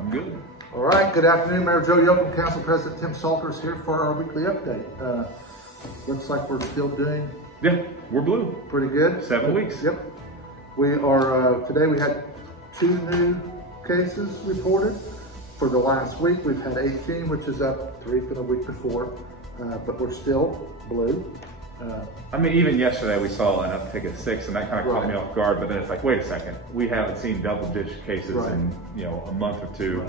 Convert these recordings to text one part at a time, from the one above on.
I'm good. All right, good afternoon, Mayor Joe Yoakum, Council President Tim Salters here for our weekly update. Looks like we're still doing we're blue. pretty good. 7 weeks. Yep. We are, today we had 2 new cases reported. For the last week, we've had 18, which is up 3 from the week before, but we're still blue. I mean, even yesterday we saw an uptick at 6, and that kind of caught me off guard. But then it's like, wait a second, we haven't seen double-digit cases in a month or 2,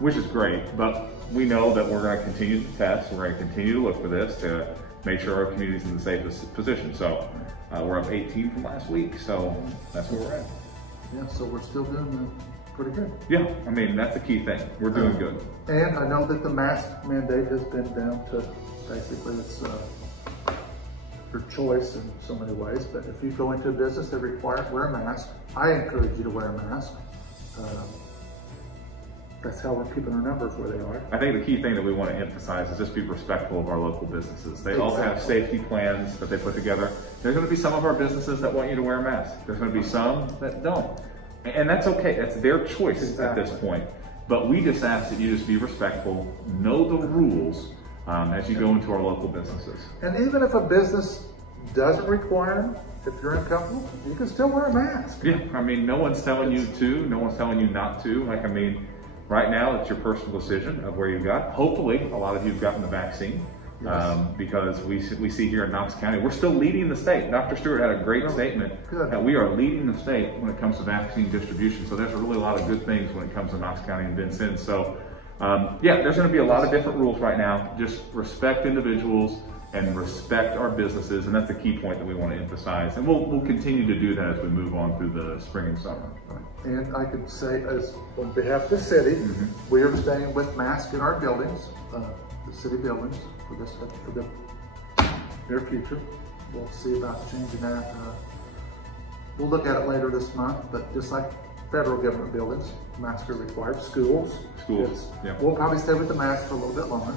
which is great. But we know that we're going to continue to test. We're going to continue to look for this to make sure our community's in the safest position. So we're up 18 from last week. So that's where we're at. Yeah, so we're still doing pretty good. Yeah, I mean, that's the key thing. We're doing good. And I know that the mask mandate has been down to basically it's your choice in so many ways, but if you go into a business that requires wear a mask, I encourage you to wear a mask. That's how we're keeping our numbers where they are. I think the key thing that we want to emphasize is just be respectful of our local businesses. They all have safety plans that they put together. There's going to be some of our businesses that want you to wear a mask. There's going to be some that don't. And that's okay. That's their choice at this point. But we just ask that you just be respectful, know the rules, as you go into our local businesses. And even if a business doesn't require them, if you're uncomfortable, you can still wear a mask. Yeah, I mean, no one's telling you to, no one's telling you not to. Like, I mean, right now it's your personal decision of where you got. Hopefully, a lot of you have gotten the vaccine because we see here in Knox County, we're still leading the state. Dr. Stewart had a great statement that we are leading the state when it comes to vaccine distribution. So there's really a lot of good things when it comes to Knox County and Vincennes. So there's going to be a lot of different rules right now. Just respect individuals and respect our businesses, and that's the key point that we want to emphasize. And we'll continue to do that as we move on through the spring and summer. And I could say, as on behalf of the city, we are staying with masks in our buildings, the city buildings, for the near future. We'll see about changing that. We'll look at it later this month, but just like federal government buildings, masks are required. Schools, we'll probably stay with the mask for a little bit longer.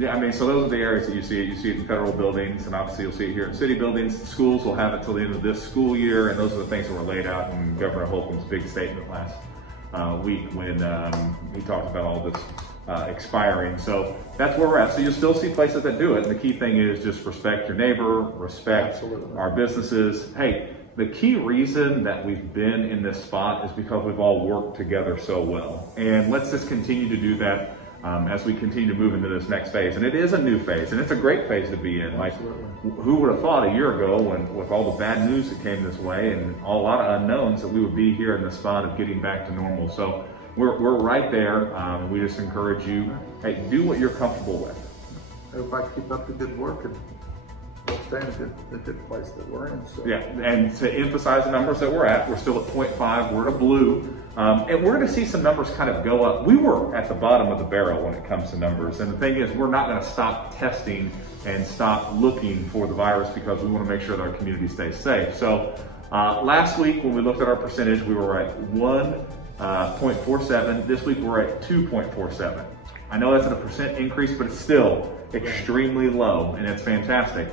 Yeah, I mean, so those are the areas that you see it. You see it in federal buildings, and obviously you'll see it here in city buildings. Schools will have it till the end of this school year, and those are the things that were laid out in Governor Holcomb's big statement last week when he talked about all this expiring. So that's where we're at. So you'll still see places that do it. And the key thing is just respect your neighbor, respect our businesses. Hey, the key reason that we've been in this spot is because we've all worked together so well. And let's just continue to do that as we continue to move into this next phase. And it is a new phase, and it's a great phase to be in. Like, who would have thought a year ago, when with all the bad news that came this way and a lot of unknowns, that we would be here in the spot of getting back to normal. So we're right there. We just encourage you, hey, do what you're comfortable with. Everybody keep up the good work, and we'll stay in the good place that we're in. So. Yeah, and to emphasize the numbers that we're at, we're still at 0.5, we're at a blue. And we're gonna see some numbers kind of go up. We were at the bottom of the barrel when it comes to numbers. And the thing is, we're not gonna stop testing and stop looking for the virus because we wanna make sure that our community stays safe. So last week, when we looked at our percentage, we were at 1.47. This week, we're at 2.47. I know that's a percent increase, but it's still extremely low, and it's fantastic.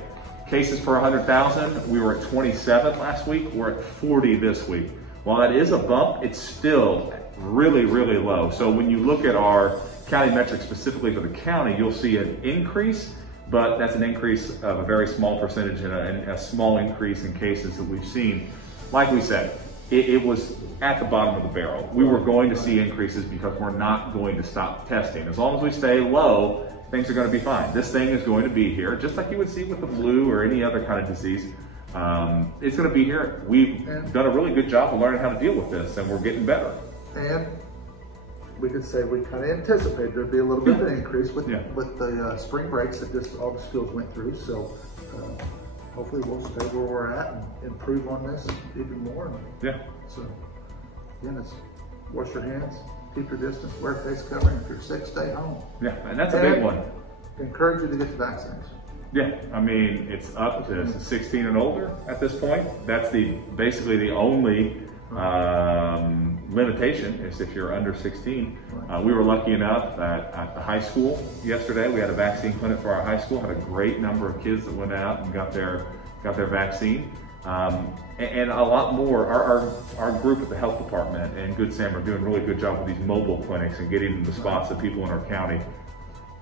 Cases per 100,000, we were at 27 last week. We're at 40 this week. While that is a bump, it's still really, really low. So when you look at our county metrics specifically for the county, you'll see an increase, but that's an increase of a very small percentage and a small increase in cases that we've seen. Like we said, it was at the bottom of the barrel. We were going to see increases because we're not going to stop testing. As long as we stay low, things are going to be fine. This thing is going to be here, just like you would see with the flu or any other kind of disease. It's going to be here. We've done a really good job of learning how to deal with this, and we're getting better. And we could say we kind of anticipated there'd be a little bit of an increase with the spring breaks that just all the schools went through. So hopefully we'll stay where we're at and improve on this even more. So again, it's wash your hands, keep your distance, wear a face covering. If you're sick, stay home. Yeah, and that's a big one. Encourage you to get the vaccination. Yeah, I mean, it's up to 16 and older at this point. That's basically the only limitation is if you're under 16. We were lucky enough at the high school yesterday. We had a vaccine clinic for our high school. Had a great number of kids that went out and got their vaccine. and a lot more. Our group at the health department and Good Sam are doing a really good job with these mobile clinics and getting them to spots of people in our county.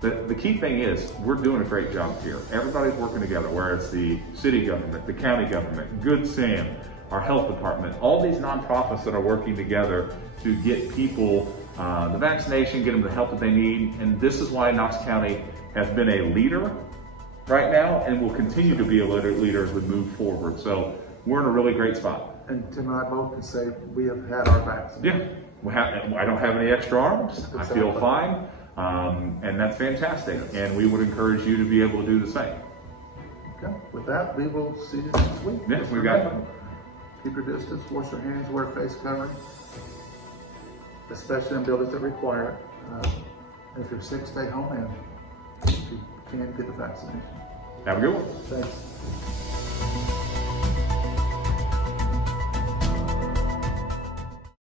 The key thing is we're doing a great job here. Everybody's working together, where it's the city government, the county government, Good Sam, our health department, all these nonprofits that are working together to get people the vaccination, get them the help that they need. And this is why Knox County has been a leader right now and will continue to be a leader as we move forward. So we're in a really great spot. And Tim and I both can say we have had our vaccine. Yeah, I don't have any extra arms. I feel fine. And that's fantastic. And we would encourage you to be able to do the same. Okay, with that, we will see you next week. Yes, we got it. Keep your distance, wash your hands, wear face covering, especially in buildings that require it. If you're sick, stay home, and if you can, get the vaccination. Have a good one. Thanks.